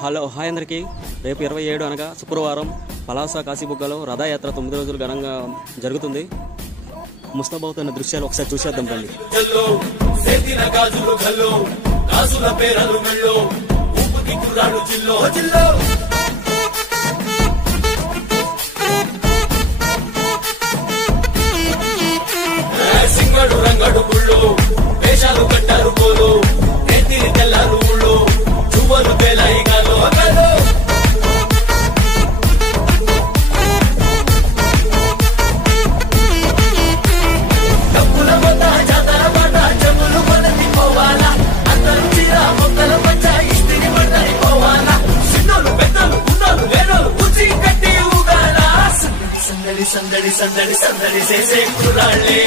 Hello hi అందరికీ. రేపు 27 అనగా శుక్రవారం పలాస కాశీబుగ్గలో రథయాత్ర 9 రోజులు ఘనంగా జరుగుతుంది. ముస్తాబవుతున్న దృశ్యాలు ఒకసారి చూసేద్దాం రండి. సింగడు రంగడు గుళ్ళు వేషాలు కట్టారు పోలు నెత్తిరి తెల్లారు ఊళ్ళు చువ్వలు తేలాయి గాలో గాలో డబ్బుల మొత్త జాతర మాట జమ్ములు కొనతి పోవాలా అందరూ చీర మొక్కల మధ్య ఇస్తిరి పడ్డాయి పోవాలా చిన్నోళ్ళు పెద్దలు ఉన్నోళ్ళు లేనోళ్ళు కుర్చీ కట్టి ఊగాలా సందడి సందడి సందడి సందడి సందడి చేసే కుర్రాళ్ళే